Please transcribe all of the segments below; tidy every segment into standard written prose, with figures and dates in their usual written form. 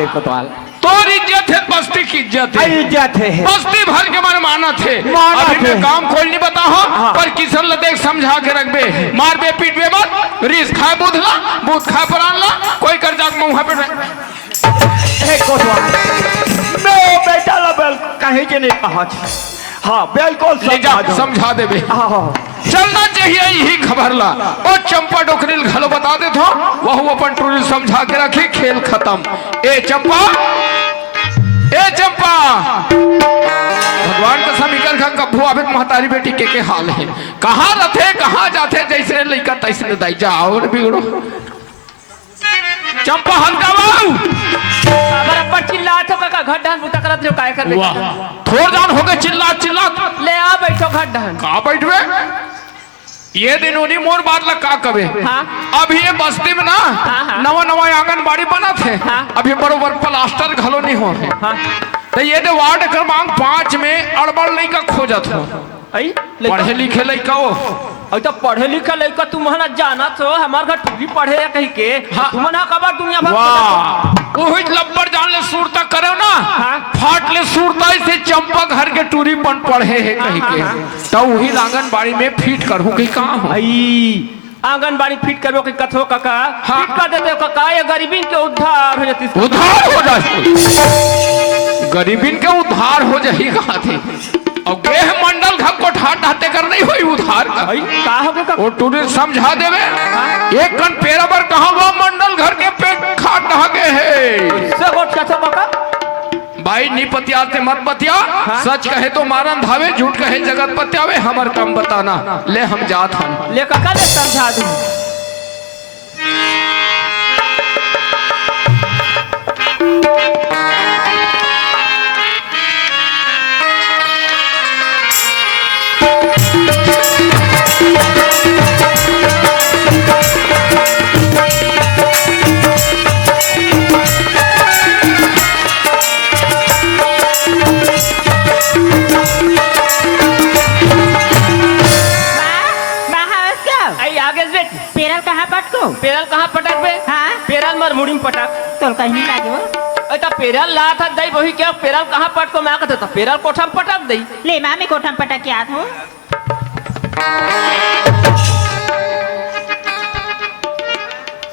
बे कोतवाल। तोर इज्जत है, बस्ती की इज्जत है, इज्जत है, बस्ती भर के मन माना थे। अभी मैं काम खोल नहीं बता हो, पर किसन ल देख समझा के रख बे, मार बे पीट बे मत, रिस खाए बुधला बुध खाए परान ला, कोई कर जाक मुंह पे हे कोतवाल मैं बेटा ला बेल कहीं के नहीं पहुंच। हाँ बिल्कुल समझा दे बे। चलना चाहिए यही खबर ला और चंपा डोकरील घलो बता दे थो, वह अपन टूरिल समझा के रखी, खेल खत्म। ए चंपा, ए चंपा, भगवान का समीकर का कभू अभी महतारी बेटी के हाल है, कहाँ रहते कहाँ जाते, जैसे लड़का तैसे दाई जाओ और बिगड़ो। चंपा हल्का चिल्लात हो का घट ढहन बुता करत जो काय कर ले थोड़ जान हो गए चिल्लात चिल्लात ले आ बैठो घट ढहन कहाँ बैठवे ये दिन उन्हीं मोर बात ला का कबे। हाँ? अभी ये बस्ती में ना नवा नवा आंगनबाड़ी बना थे। हाँ? अभी बरोबर प्लास्टर घलो नहीं हो। हाँ? तो ये दे वार्ड क्रमांक 5 में अड़बड़ लड़का खोजत हो, पढ़े लिखे लड़का हो। तो पढ़े लिखे लड़का तुम ना जाना तो हमार घर तू भी पढ़े कहीं के। हाँ? तुम ना कबर दुनिया भर वही लब्बर जान ले सूरता करो ना। हाँ? फाट ले सूरता से चंपा घर के टूरी पन पढ़े है कहीं के। तो वही आंगनबाड़ी में फिट करूँ कहीं कहाँ हो आंगनबाड़ी फिट करो कि कथो काका। हाँ? फिट कर देते काका, ये गरीबी के उद्धार हो जाती, उद्धार हो जाती, गरीबी के उद्धार हो जाही कहा थे। और गेह मंडल घर को ठाटे कर नहीं हुई उधार का वो टूरिस्ट समझा देवे। एक कन पेरा पर कहा वो मंडल घर के पेट खाट ढाके है भाई नी पतियाते मत बतिया। हाँ? सच कहे तो मारन धावे, झूठ कहे जगत पत्यावे, हमर कम बताना ले हम जात हन ले काका ले समझा दूं। पेरल कहाँ पटक बे? हाँ? पेरल मर मुड़ी में पटक तो कहीं नहीं लागे वो। तो पेरल ला था दई वही क्या पेरल कहाँ पटको मैं कहता था पेरल कोठा में पटक दई। ले मामी कोठा में पटक के आत हो।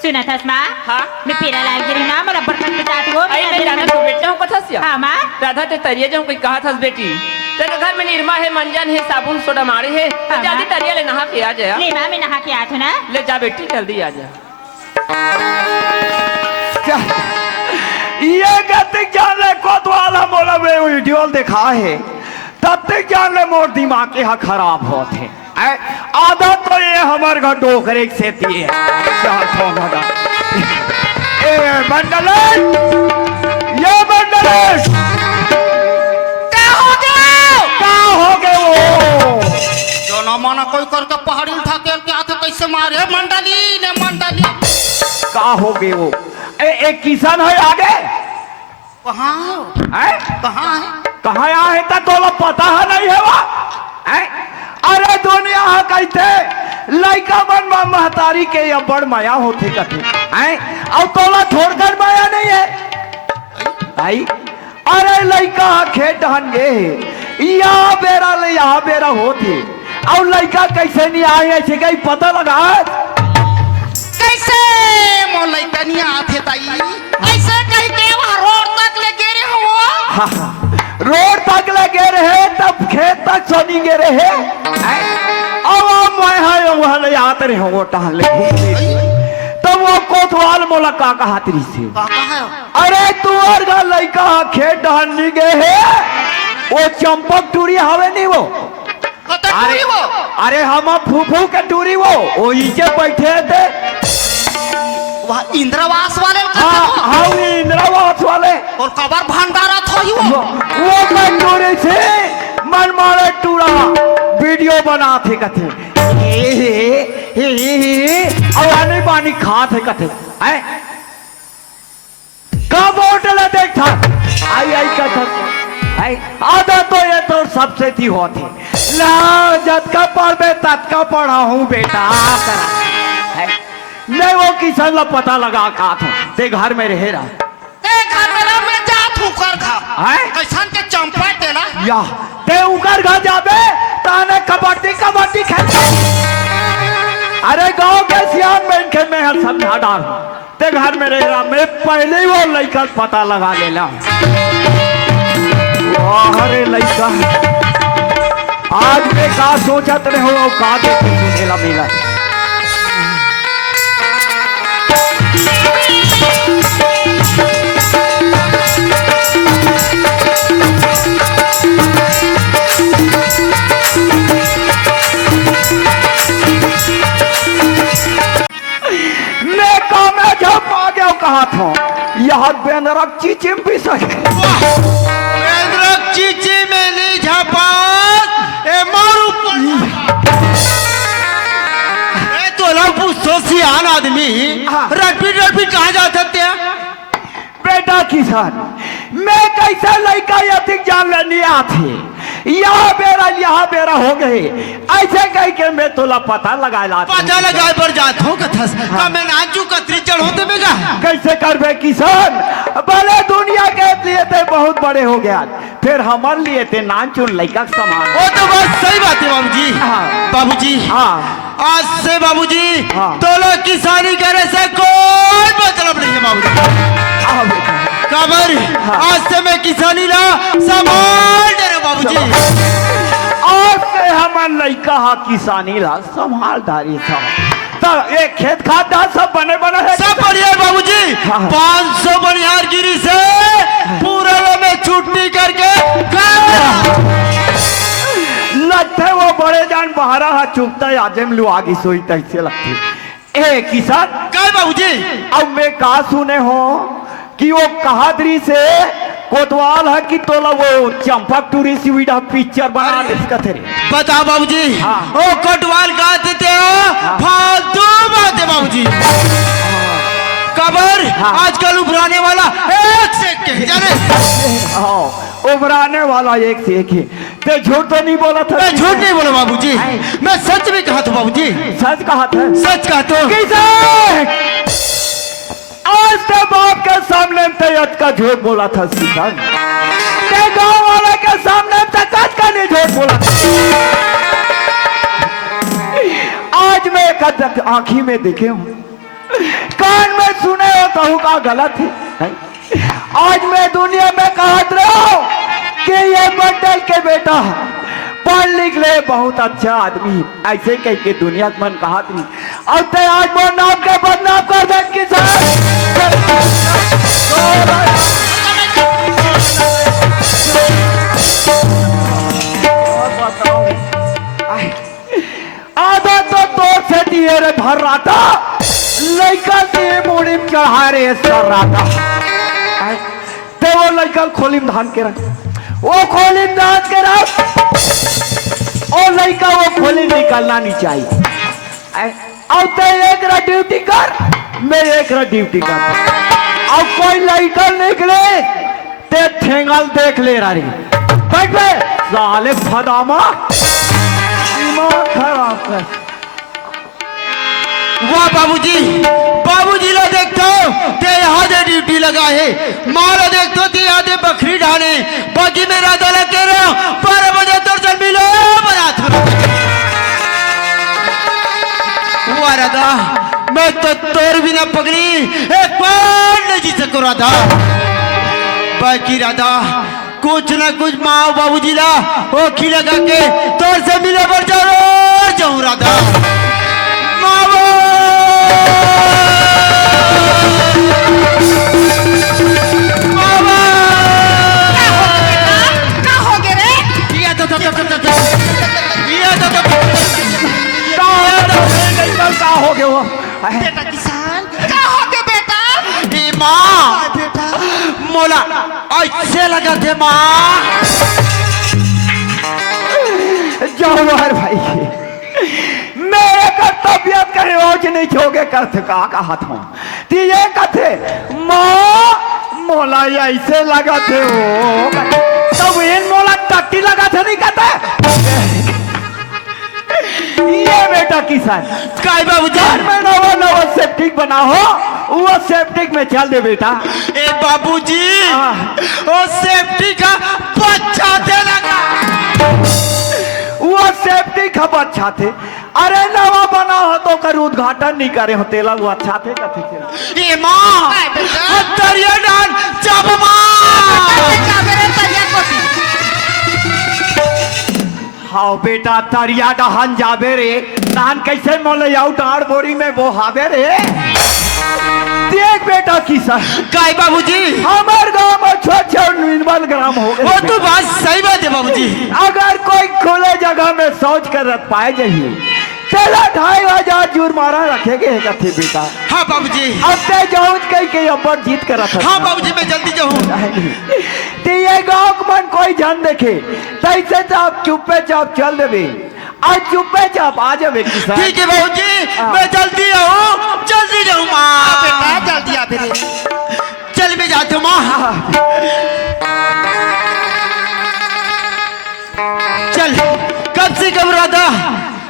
सुना था माँ? हाँ? मैं पेरल आ गई ना, मेरा बर्तन पिटाती हो। आई मैं जाना तो बेटा हूँ कथा सिया। हाँ माँ? राधा ते तरिया जो कोई कहा था बेटी तेरे घर में निरमा है, मंजन है, साबुन सोडा मारे है। हाँ, जल्दी तरिया ले नहा के आ जाए। ले मामी नहा के आत हो ना। ले जा बेटी जल्दी आ जा। ये गतिक जान ले कोतवाल मोला वे वीडियो देखा है तब तक जान ले मोर दिमाग के यहाँ खराब होते आदत तो ये हमारे घर डोकरे से थी है। ए मंडलेश, ये मंडलेश हो गए वो जो ना माना कोई करके पहाड़ी उठा के क्या थे कैसे मारे मंडली ने मंडली का हो गए वो। एक किसान है आगे कहाँ है? कहाँ है तो पता है नहीं है वो। अरे दुनिया कहते लड़का मन में महतारी के या बड़ माया होते कथे और तोला छोड़कर माया नहीं है आई। अरे लड़का खेत हन गे यहाँ बेरा ले यहाँ बेरा होते और लड़का कैसे नहीं आए ऐसे कहीं पता लगा कैसे मोर लड़का नहीं आते ताई ऐसे कहीं के रोड तक ले गिरे हो। रोड तक लगे रहे तब खेत तक सोनी गे रहे अब मैं आते रहे वो टहल तब वो कोतवाल मोला का हाथरी से अरे तू और का लड़का खेत डहनी गे है वो चंपक टूरी हवे नहीं वो। अरे हम फूफू के टूरी वो नीचे बैठे थे वह इंद्रवास वाले। हाँ इंद्रवास वाले और कबर भंडारा था ही वो टूरी से मन मारे टूरा वीडियो बनाते कथे और आने पानी खाते कथे कब होटल देखा आई आई कथा आधा तो ये तो सबसे थी होती ला जत का पढ़े तत का पढ़ा हूँ बेटा नहीं वो किसान ला पता लगा कहा था ते घर में रह रहा घर में हैं? कैसन के चंपा देला या ते उकर घर जाबे ताने कबड्डी कबड्डी खेल। अरे गांव के सियान में इनके में समझा डाल ते घर में रह रहा मैं पहले ही वो लड़का पता लगा लेला। अरे लड़का आज मैं का सोचत रहे हो का देखे सुनेला मिला। मैं काम में जब आ गया कहा था यह बेनरक चीचिम भी सके बेनरक चीची में नहीं झपात ए मारू ए तो लोग सोसियान आदमी रपीट कहाँ जा सकते हैं बेटा किसान मैं कैसे लड़का यतिक जान लेनी आती यहाँ बेरा हो गए ऐसे कह के मैं तोला पता लगा पता लगाए पर जात हो कथस मैं नाचू कतरी चढ़ो दे बेगा कैसे करबे किसान भले दुनिया के लिए थे बहुत बड़े हो गया फिर हमारे लिए थे नाचुन लड़का समान। वो तो बस सही बात है बाबूजी। हाँ। बाबूजी हाँ आज से बाबूजी हाँ। तो लोग किसानी करे से कोई मतलब नहीं है बाबूजी। खबर आज से मैं किसानी ला संभाल दे रहा बाबूजी। आज से हमार लड़का हा किसानी ला संभालदारी था तो एक खेत खाद सब बने है सब बढ़िया बाबूजी। हाँ। 500 बनियार गिरी से पूरे में छुट्टी करके लगते वो बड़े जान बहारा हा चुपता आजम लू आगे सोई तैसे लगती ए किसान क्या बाबूजी। अब मैं कहा सुने हो कि वो कहादरी से कोतवाल है कि तोला वो चंपक टूरिस्ट सुविधा पिक्चर बना इसका थे बता बाबूजी। हाँ। ओ कोतवाल गा देते हो फालतू बात है बाबूजी। कबर हाँ। आजकल उभराने वाला एक से एक के जाने उभराने वाला एक से एक ही ते झूठ तो नहीं बोला था। मैं झूठ नहीं बोला बाबूजी मैं सच भी कहा था बाबूजी। सच कहा था सच कहा तो किसान आज ते बाप के सामने तैयत का झूठ बोला था किसान ते गांव वाले के सामने तकत का नहीं झूठ बोला आज मैं एक आंखी में देखे हूँ कान में सुने हो कहूँ का गलत है। आज मैं दुनिया में कहत रहा हूँ कि ये मंडल के बेटा पढ़ लिख ले बहुत अच्छा आदमी ऐसे कह के दुनिया के मन कहा थी और ते आज वो नाम के बदनाम कर दे किसान। आधा तो तोड़ से दिए रे भर रहा था लड़का दिए मुड़ी में चढ़ा रे सर रहा था ते वो लड़का खोली में धान के रख वो खोली में धान के रख और लड़का वो खोली निकलना नहीं चाहिए और ते एक रा ड्यूटी कर मैं एक रा ड्यूटी कर और कोई लड़का निकले ते ठेंगल देख ले रही बैठ पे साले फदामा दिमाग खराब कर। वाह बाबूजी बाबूजी लो देखो ते यहाँ दे ड्यूटी लगा है मारा देखो ते यहाँ दे बकरी ढाने बाकी मेरा दल के रहा 12 बजे तो चल मिलो बना था वाह राधा मैं तो तोर बिना पगड़ी एक बार नहीं जी सको राधा बाकी राधा कुछ ना कुछ माँ बाबूजी ला वो खी लगा के तोर से मिले पर जाऊँ राधा का हो गया वो बेटा किसान क्या हो गया बेटा माँ बेटा मोला ऐसे लगा थे माँ जवाहर भाई मेरे का तबियत का रोज नहीं छोगे करते कहा था ये कहते माँ मोला ऐसे लगा थे वो तब इन मोला टट्टी लगा था नहीं कहते ये बेटा किसान काय बाबूजी घर में नवा नवा सेप्टिक बना हो वो सेप्टिक में चल दे बेटा। ए बाबूजी हाँ। ओ सेफ्टी का बच्चा दे लगा वो सेप्टिक हम अच्छा थे। अरे नवा बना हो तो कर उद्घाटन नहीं करे हो तेला वो अच्छा थे कथी थे। ए मां तरिया डाल जब हाँ बेटा तरिया डहान जाबे रे नान कैसे मोले आउ डाड़ बोरी में वो हावे रे। देख बेटा किसान काय बाबूजी हमारे गांव में छोटे निर्मल ग्राम हो गए। वो तो बात सही बात है बाबूजी। अगर कोई खुले जगह में शौच कर रख पाए जाइए चला 2,500 जुर्माना रखेगे कथे बेटा। हाँ बाबूजी अब ते जाऊँ कहीं के ऊपर जीत कर रखा। हाँ बाबूजी मैं जल्दी जाऊँ। तो ये गाँव मन कोई जान देखे तैसे तो आप चुप्पे चाप चल देवे आज चुप्पे चाप आ जावे किसान। ठीक है बाबूजी मैं जल्दी आऊँ जल्दी जाऊँ माँ बेटा जल्दी आ फिर चल मैं जाती हूँ माँ। चल कब से घबरा था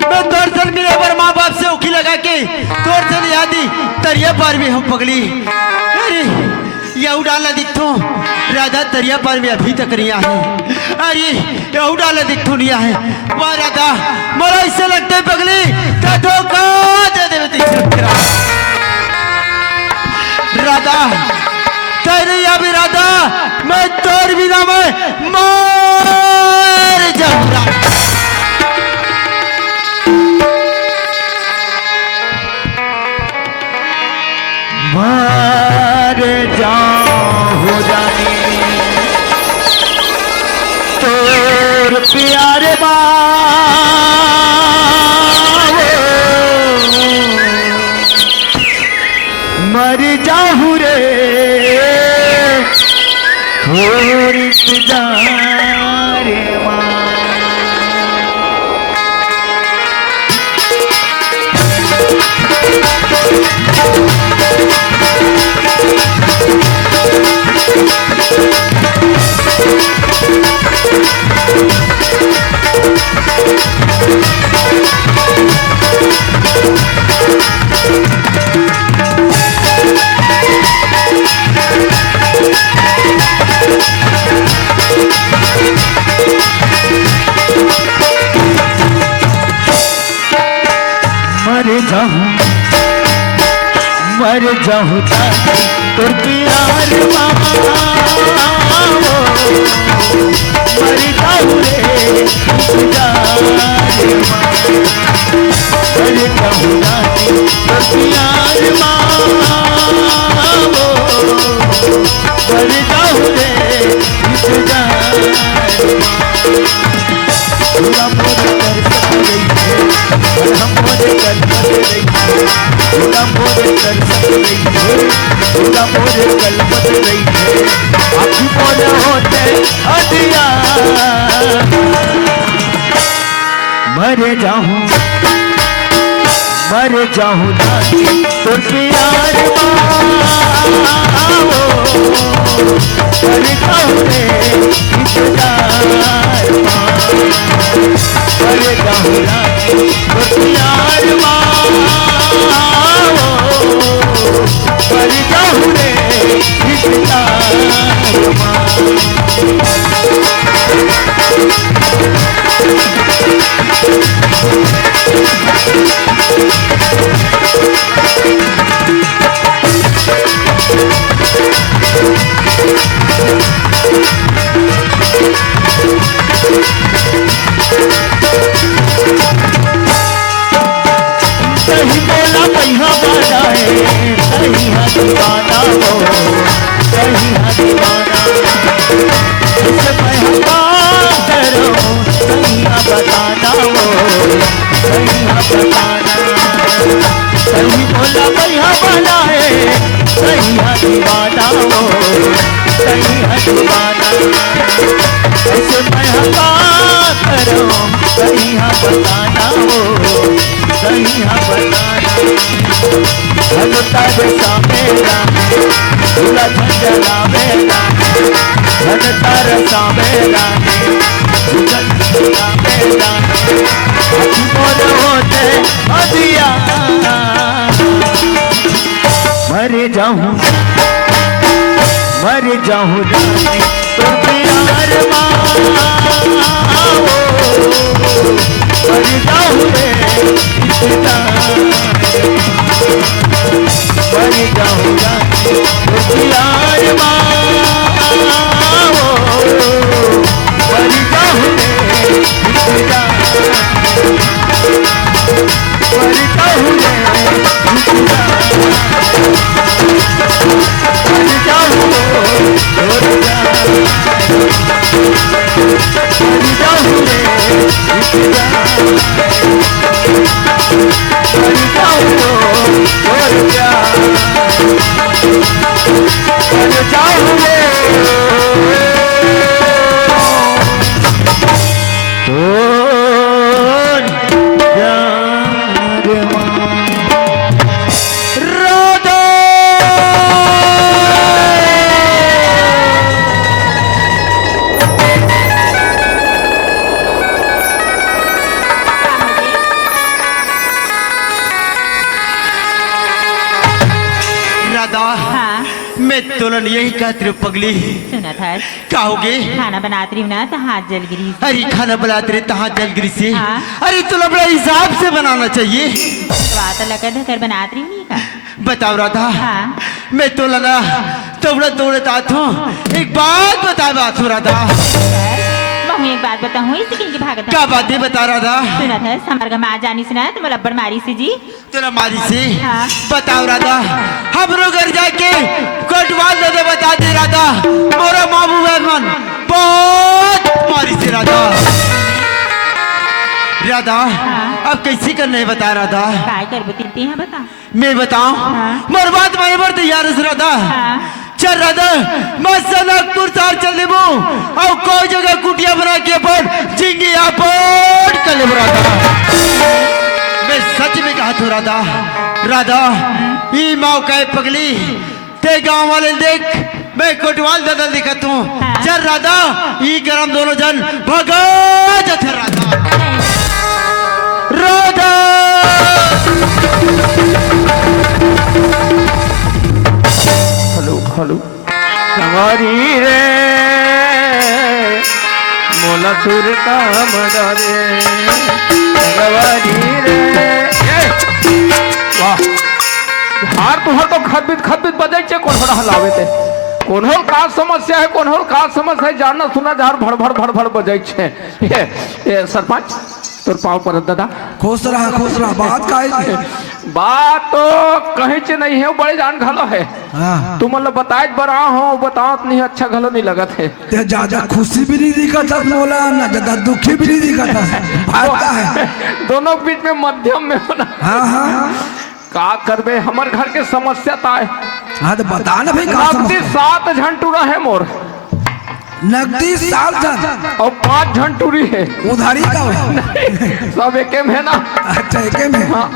मैं दर्शन मिले पर माँ बाप से उखी लगा के दर्शन यादी तरिया पार में हम पगली। अरे ये उड़ाला दिखतो राधा तरिया पार में अभी तक नहीं है। अरे ये उड़ाला दिखतो नहीं है वाह राधा मोरा इससे लगता है पगली का धोखा दे दे राधा तेरे या भी राधा मैं तोर बिना मैं मर जाऊंगा। मर जाऊं जाने तोर प्यारे मर जाऊं रे तोर इंतजार मर जाऊं तो प्यार मर जाऊं रे इंतजार मर जाऊं तो प्यार मर जाऊं रे इंतजार पूरा मोर कर सक रही है हम मोरे कर सक रही है पूरा मोरे कर सक रही है पूरा मोरे कल बच रही है आप मोरे होते अदिया मर जाऊं नानी तो प्यार मर जाऊं रे इंतजार मर जाऊं नानी तो प्यार मर जाऊं रे इंतजार सही बोला पहिया बाजा है सही है दीवाना हो सही है दीवाना इसे पहिया करो सही है बताना हो सही है बताना सही बोला पहिया बाजा है सही है दीवाना हो सही है दीवाना इसे पहिया करो सही है बताना हो सही है बताना तारे सामेला झूला झंझला मेला तारे सामेला मोर होते अधिया मर जाऊं जाने तो प्यार माओ मर जाऊं रे मर जाऊं जाने तो प्यार माओ मर जाऊं रे मर जाऊं रे मैं तुलन यही कहती हूँ पगली सुना था कहोगे खाना बनाती रही हूँ ना तो हाथ जल गिरी अरे खाना बनाते रहे तहाँ जल गिरी से हाँ। अरे तुला बड़ा हिसाब से बनाना चाहिए तो लगा ढकर बनाती रही हूँ का बताओ राधा हाँ। मैं तुला ना दौड़त दौड़त आत हूँ एक बात बता बात हूँ राधा बहु एक बात बताऊँ इसी की भागत क्या बात है बता राधा सुना था समर का माँ जानी सुना तो लब्बड़ मारी से जी तुला मारी से हाँ। बताओ राधा हम लोग घर जाके कटवाल दे बता दे राधा और मामू बहन बहुत मारी से राधा राधा अब कैसे करने बता राधा काय कर बुतीती हैं बता मैं बताऊं हाँ। मोर बात मारे बर तैयार है राधा हाँ। चल राधा मैं सनकपुर तार चल देबो और कोई जगह कुटिया बना के अपन जिंगी अपन कर लेबो राधा मैं सच में कहा तो राधा राधा ई मौका है पगली ते गांव वाले देख मैं कोटवाल दादा दिखत हूँ हाँ। चल राधा ई गरम दोनों जन भगा जथे राधा राधा हेलो हमारी रे मोला सुर का मदरे हमारी रे वाह हार तुहर तो खतबित बजे छे कोन हलावे ते कोनहोल का समस्या है कोनहोल का समस्या है जानना सुना जार भड़ भड़ बजे छे ये सरपंच तोर पाँव पर दादा खुश रहा बात का है बात तो कहीं से नहीं है बड़े जान घलो है हाँ। तुम मतलब बताए बड़ा हो बताओ नहीं अच्छा घलो नहीं लगत है ते ज्यादा खुशी भी नहीं दिखता मोला ना ज्यादा दुखी भी नहीं दिखता भागता है दोनों बीच में मध्यम में होना हाँ का करबे हमर घर के समस्या ताए हाँ तो बता ना भाई का नकदी 7 झंटूरा है मोर नकदी 7 जन और 5 झंटूरी है उधारी का है सब एके में है ना अच्छा एक में हाँ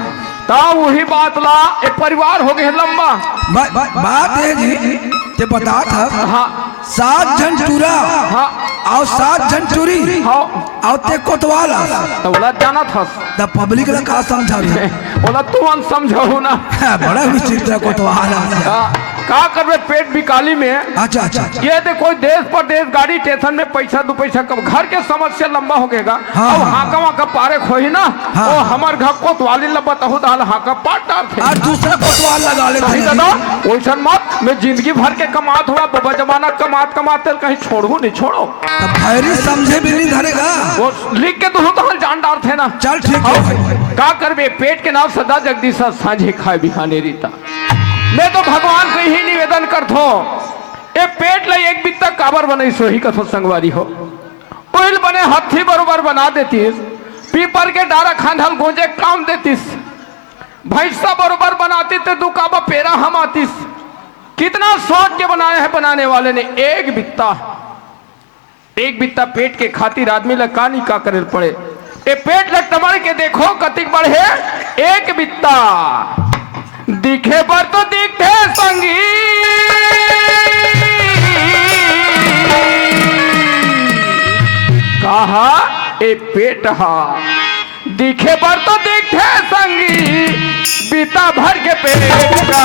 तब वही बात ला एक परिवार हो गए लंबा बात है जी ते बता था हाँ 7 जन चूरा हाँ और 7 जन चूरी हाँ और ते कोतवाल तो बोला जाना था द पब्लिक ला का समझा बोला तू अन समझो ना बड़ा विचित्र कोतवाल का करबे पेट बिकाली में अच्छा ये दे कोई देश परदेश गाड़ी स्टेशन में पैसा 2 पैसा कम घर के समस्या लंबा हो गएगा हाँ, और हाँ। हाकवा का पारे खोही ना हाँ, और हमार घर कोतवाली लबत हो दाल हाका पाट डाल थे और दूसरा कोतवाल लगा ले नहीं दादा वैसा मत मैं जिंदगी भर के कमात हुआ बाबा जमाना कमाते कहीं छोड़ू नहीं छोड़ो तब भैरी समझे भी नहीं धरेगा वो लिख के तो जान डाल थे ना चल ठीक है का करबे पेट के नाम सदा जगदीश साझे खाए बिहाने रीता मैं तो भगवान से ही निवेदन करत हो ए पेट ला एक बित्ता काबर बने सो ही कथो संगवारी हो ओइल बने हाथी बरोबर बना देतीस पीपर के डारा खांधल गोंजे काम देतीस भैंसा बरोबर बनाती ते 2 काबा पेरा हम आतीस कितना सोच के बनाए हैं बनाने वाले ने एक बित्ता पेट के खातिर आदमी ला कानी का करे पड़े ए पेट ला टमड़ के देखो कतिक बढ़े एक बित्ता दिखे पर तो दिखते संगी का आहा ए पेट हा दिखे पर तो दिखे संगी बीता भर के पेट का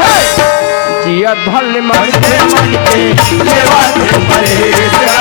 है जिया धल मन के लेवा दे परेशा